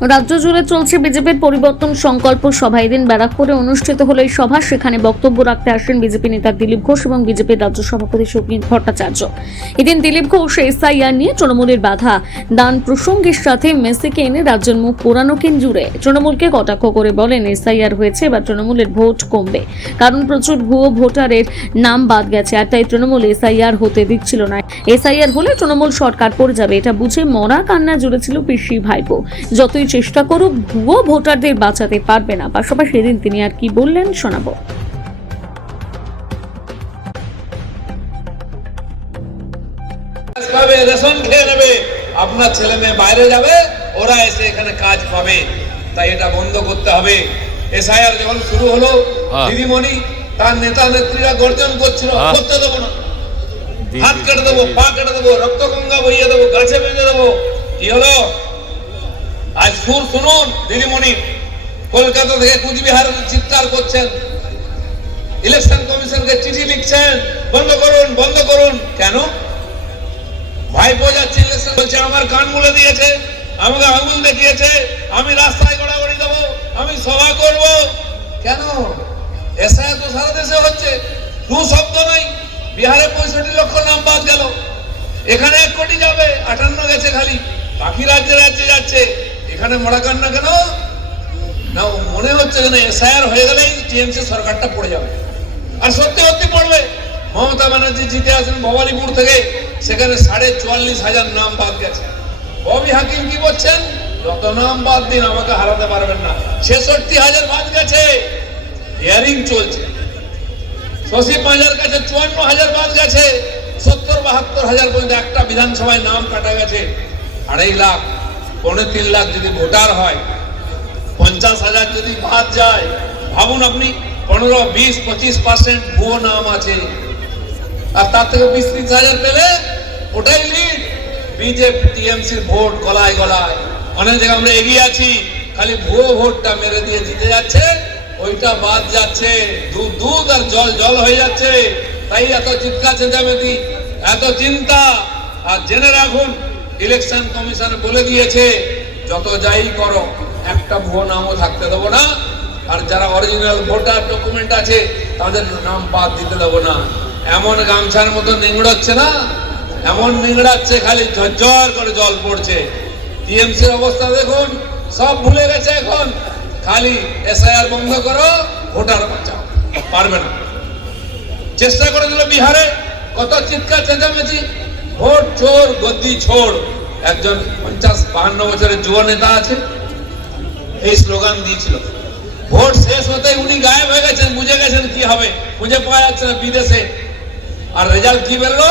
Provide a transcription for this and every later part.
রাজ্য জুড়ে চলছে বিজেপির পরিবর্তন সংকল্প সভা। এদিন ব্যারাকপুরে অনুষ্ঠিত হলো এই সভা। সেখানে বক্তব্য রাখতে আসেন বিজেপি নেতা দিলীপ ঘোষ এবং বিজেপির রাজ্য সভাপতি সুপ্রিত ভট্টাচার্য। এদিন দিলীপ ঘোষ এসআইআর নিয়ে তৃণমূলের বাধা দান প্রসঙ্গের সাথে মেসিকে এনে রাজ্যের মুখ পোড়ানোকে জুড়ে তৃণমূলকে কটাক্ষ করে বলেন, এসআইআর হয়েছে, এবার তৃণমূলের ভোট কমবে, কারণ প্রচুর ভুয়ো ভোটারের নাম বাদ গেছে, আর তাই তৃণমূল এসআইআর হতে দিচ্ছিল না। এসআইআর হলে তৃণমূল সরকার পড়ে যাবে, এটা বুঝে মরা কান্না জুড়েছিল পিসি ভাইপো। যতই চেষ্টা করুক ভুয়ো ভোটারদের বাঁচাতে পারবে না। পাশাপাশি এদিন তিনি আর কি বললেন শোনাবো। রেশন খেয়ে নেবে, আপনার ছেলে মেয়ে বাইরে যাবে, ওরা এসে এখানে কাজ পাবে, তাই এটা বন্ধ করতে হবে। এসআইআর যখন শুরু হলো, দিদিমণি তার নেতা নেত্রীরা গর্জন করছিল, করতে দেবো না, হাত কেটে দেবো, পা কেটে দেবো, রক্ত গঙ্গা বইয়ে দেবো, গাছে বেঁধে দেবো। কি হলো? আজ সুর শুনুন দিদিমণি, কলকাতা থেকে কুচবিহার চিৎকার করছেন, ইলেকশন কমিশনকে চিঠি লিখছেন, বন্ধ করুন, বন্ধ করুন। কেন? ভাইপো যাচ্ছে ইলেকশন, বলছে আমার কান মুলে দিয়েছে, আমাকে আঙুল দেখিয়েছে, আমি রাস্তায় গড়াগড়ি দেবো, আমি সভা করব। কেন? এসআইআর তো সারা দেশে হচ্ছে, দু শব্দ নাই। বিহারে 65 লক্ষ নাম বাদ গেল, এখানে 1 কোটি যাবে, 58 গেছে খালি, বাকি রাজ্যে রাজ্যে যাচ্ছে, এখানে মরা কান্না কেন? না, মনে হচ্ছে যেন এসআইআর হয়ে গেলেই টিএমসি সরকারটা পড়ে যাবে। আর সত্যি সত্যি পড়বে। মমতা ব্যানার্জি জিতে আসেন ভবানীপুর থেকে, সেখানে 44,500 নাম বাদ গেছে। ববি হাকিম কি বলছেন? যত নাম বাদ দিন, আমাকে হারাতে পারবেন না। 66,000 বাদ গেছে, হিয়ারিং চলছে। শশী পাঁজার কাছে 54,000 বাদ গেছে, 70-72,000 পর্যন্ত একটা বিধানসভায় নাম কাটা গেছে। 2.5 লাখ, 3.5 লাখ যদি ভোটার হয়, 50,000 যদি বাদ যায়, ভাবুন আপনি, 15-20-25% ভুয়ো নাম আছে, আর তার থেকে 20-30,000 পেলে ওটাই লিড। বিজেপি টিএমসির ভোট গলায় গলায়, অনেক জায়গায় আমরা এগিয়ে আছি, খালি ভুয়ো ভোটটা মেরে দিয়ে জিতে যাচ্ছে, ওইটা বাদ যাচ্ছে, দুধ আর জল জল হয়ে যাচ্ছে। তাই এত চিৎকার চেঁচামেচি, এত চিন্তা। আর জেনে রাখুন, ইলেকশন কমিশন বলে দিয়েছে, যত যাই করো একটা ভুয়ো নামও থাকতে দেবো না, আর যারা অরিজিনাল ভোটার ডকুমেন্ট আছে তাদের নাম বাদ দিতে দেবো না। এমন গামছার মতো নিংড়াচ্ছে না, এমন নিংড়াচ্ছে, খালি ঝরঝর করে জল পড়ছে। টিএমসির অবস্থা দেখুন, সব ভুলে গেছে এখন, খালি এসআইআর বন্ধ করো, ভোটার বাঁচাও, পারবে না। চেষ্টা করে দিল বিহারে, কত চিৎকার চেঁচামেচি, ভোট চোর গদ্দি ছোড়। একজন 50-52 বছরের যুব নেতা আছে, এই স্লোগান দিয়েছিল। ভোট শেষ হতেই উনি গায়েব হয়ে গেছেন, বুঝে গেছেন কি হবে, খুঁজে পাওয়া যাচ্ছে না বিদেশে। আর রেজাল্ট কি বেরোলো?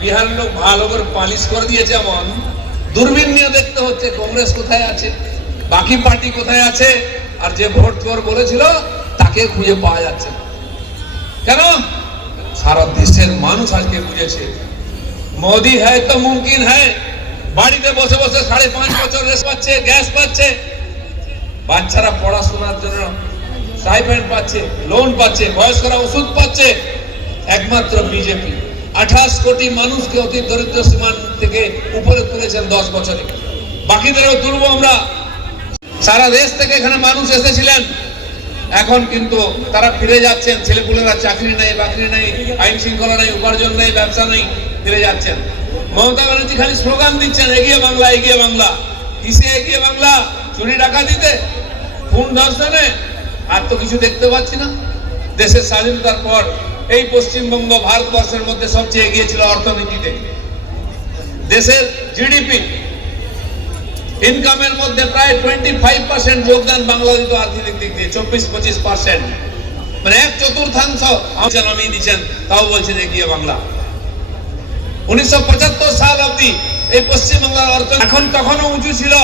বিহারের লোক ভালো করে পালিশ করে দিয়েছে, এমন দূরবীন নিয়ে দেখতে হচ্ছে কংগ্রেস কোথায় আছে, বাকি পার্টি কোথায় আছে, আর যে ভোট চোর বলেছিল তাকে খুঁজে পাওয়া যাচ্ছে না। কেন? সারা দেশের মানুষ আজকে বুঝেছে, মোদি হ্যায় তো মুমকিন হ্যায়। বাড়িতে বসে বসে 5.5 বছর রেস পাচ্ছে, গ্যাস পাচ্ছে, বাচ্চারা পড়াশোনার জন্য স্টাইপেন্ড পাচ্ছে, লোন পাচ্ছে, বয়স্করা ওষুধ পাচ্ছে, একমাত্র বিজেপি 28 কোটি মানুষকে অতি দরিদ্র সীমা থেকে উপরে তুলেছেন 10 বছরে। বাকিদেরও তুলবো আমরা। সারা দেশ থেকে এখানে মানুষ এসেছিলেন, এখন কিন্তু তারা ফিরে যাচ্ছেন। ছেলেপুলেরা চাকরি নেই, বাকরি নেই, আইন শৃঙ্খলা নেই, উপার্জন নেই, ব্যবসা নেই, ফিরে যাচ্ছেন। মমতা ব্যানার্জি খালি স্লোগান দিচ্ছেন, এগিয়ে বাংলা, এগিয়ে বাংলা। কিসে এগিয়ে বাংলা? চুরি ডাকাতিতে, খুন ধর্ষণে? আর তো কিছু দেখতে পাচ্ছি না। দেশের স্বাধীনতার পর এই পশ্চিমবঙ্গ ভারতবর্ষের মধ্যে সবচেয়ে এগিয়ে ছিল অর্থনীতিতে। দেশের জিডিপি ইনকামের মধ্যে প্রায় 25% যোগদান বাংলা দিত আর্থিক দিক দিয়ে, 24-25%, মানে 1/4 নামিয়ে দিচ্ছেন, তাও বলছেন এগিয়ে বাংলা। 1975 সাল অব্দি এই পশ্চিমবাংলার অর্থ এখন তখনও উঁচু ছিল।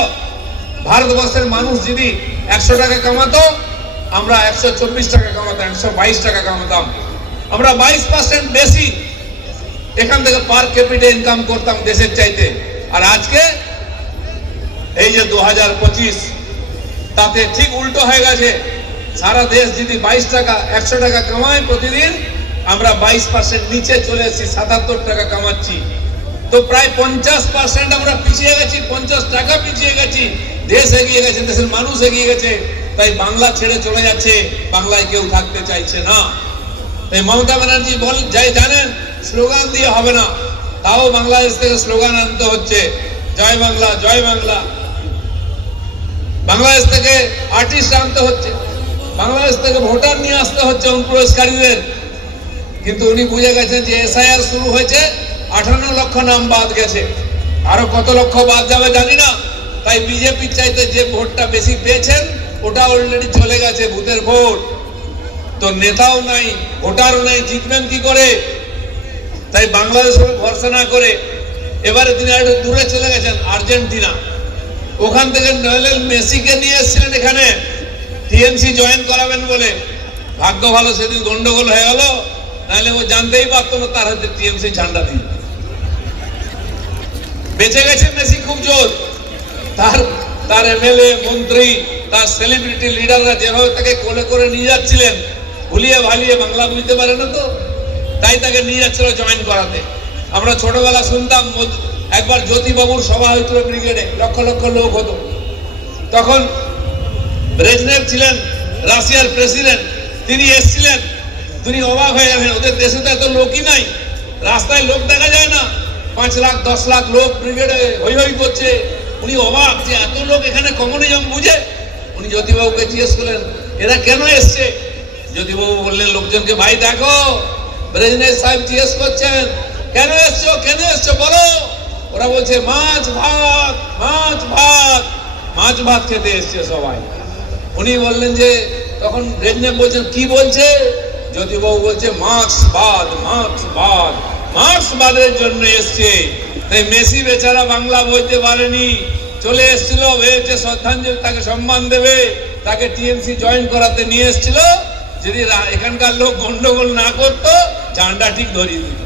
ভারতবর্ষের মানুষ যদি 100 টাকা কামাতো, আমরা 124 টাকা কামাতাম, 122 টাকা কামাতাম। আমরা 22% বেশি এখান থেকে পার ক্যাপিটা ইনকাম করতাম দেশের চাইতে। আর আজকে এই যে 2025, তাতে ঠিক উল্টো হয়ে গেছে। সারা দেশ যদি 22 টাকা 100 টাকা কামায় প্রতিদিন, আমরা 22% নিচে চলে এসেছি, 77 টাকা কামাচ্ছি। তো প্রায় 50% আমরা পিছিয়ে গেছি, 50 টাকা পিছিয়ে গেছি। দেশ এগিয়ে গেছে, দেশের মানুষ এগিয়ে গেছে, তাই বাংলা ছেড়ে চলে যাচ্ছে, বাংলায় কেউ থাকতে চাইছে না। তাই মমতা ব্যানার্জি যাই জানেন স্লোগান দিয়ে হবে না, তাও বাংলাদেশ থেকে স্লোগান আনতে হচ্ছে, জয় বাংলা জয় বাংলা। বাংলাদেশ থেকে আর্টিস্ট আনতে হচ্ছে, বাংলাদেশ থেকে ভোটার নিয়ে আসতে হচ্ছে অনুপ্রবেশকারীদের। কিন্তু উনি বুঝে গেছেন যে এসআইআর শুরু হয়েছে, 58 লক্ষ নাম বাদ গেছে, আরো কত লক্ষ বাদ যাবে জানি না। তাই বিজেপির চাইতে যে ভোটটা বেশি পেয়েছেন ওটা অলরেডি চলে গেছে, ভূতের ভোট। তো নেতাও নাই, ভোটারও নাই, জিতবেন কি করে? তাই বাংলাদেশের ভরসা না করে এবারে তিনি একটু দূরে চলে গেছেন, আর্জেন্টিনা। ওখান থেকে লিওনেল মেসিকে নিয়ে এসেছিলেন এখানে টিএমসি জয়েন করাবেন বলে। ভাগ্য ভালো সেদিন গন্ডগোল হয়ে গেল, নাহলে ও জানতেই পারতো না তার হাতে টিএমসি ঝান্ডা দিয়ে। বেঁচে গেছে মেসি খুব জোর। তার এমএলএ, মন্ত্রী, তার সেলিব্রিটি লিডাররা যেভাবে তাকে কোলে করে নিয়ে যাচ্ছিলেন, ভুলিয়ে ভালিয়ে, বাংলা বুঝতে পারে না তো, তাই তাকে নিয়ে যাচ্ছিল জয়েন করাতে। আমরা ছোটবেলা শুনতাম একবার জ্যোতিবাবুর সভা হয়েছিল ব্রিগেডে, লক্ষ লক্ষ লোক হতো। তখন ব্রেজনেভ ছিলেন রাশিয়ার প্রেসিডেন্ট, তিনি এসেছিলেন। তিনি অবাক হয়ে গেলেন, ওদের দেশে তো এত লোকই নাই, রাস্তায় লোক দেখা যায় না, 5 লাখ 10 লাখ লোক ব্রিগেডে হই হই করছে। উনি অবাক যে এত লোক এখানে কমিউনিজম বুঝে। উনি জ্যোতিবাবুকে জিজ্ঞেস করলেন এরা কেন এসছে? জ্যোতিবাবু বললেন লোকজনকে, ভাই দেখো ব্রেজনেভ সাহেব জিজ্ঞেস করছেন কেন এসছো, কেন এসছো বলো। ওরা বলছে মাছ ভাত, মাছ ভাত, মাছ ভাত খেতে এসছে সবাই। উনি বললেন যে, তখন ব্রেজনেভ বলছেন কি বলছে? জ্যোতিবাবু বলছে মার্ক্সবাদ, মার্ক্সবাদ, মার্ক্সবাদের জন্য এসছে। তাই মেসি বেচারা বাংলা বলতে পারেনি, চলে এসেছিল, ভেবেছে শ্রদ্ধাঞ্জলি, তাকে সম্মান দেবে, তাকে টিএমসি জয়েন করাতে নিয়ে এসেছিল। যদি এখানকার লোক গন্ডগোল না করতো, ঝান্ডা ঠিক ধরিয়ে দিত।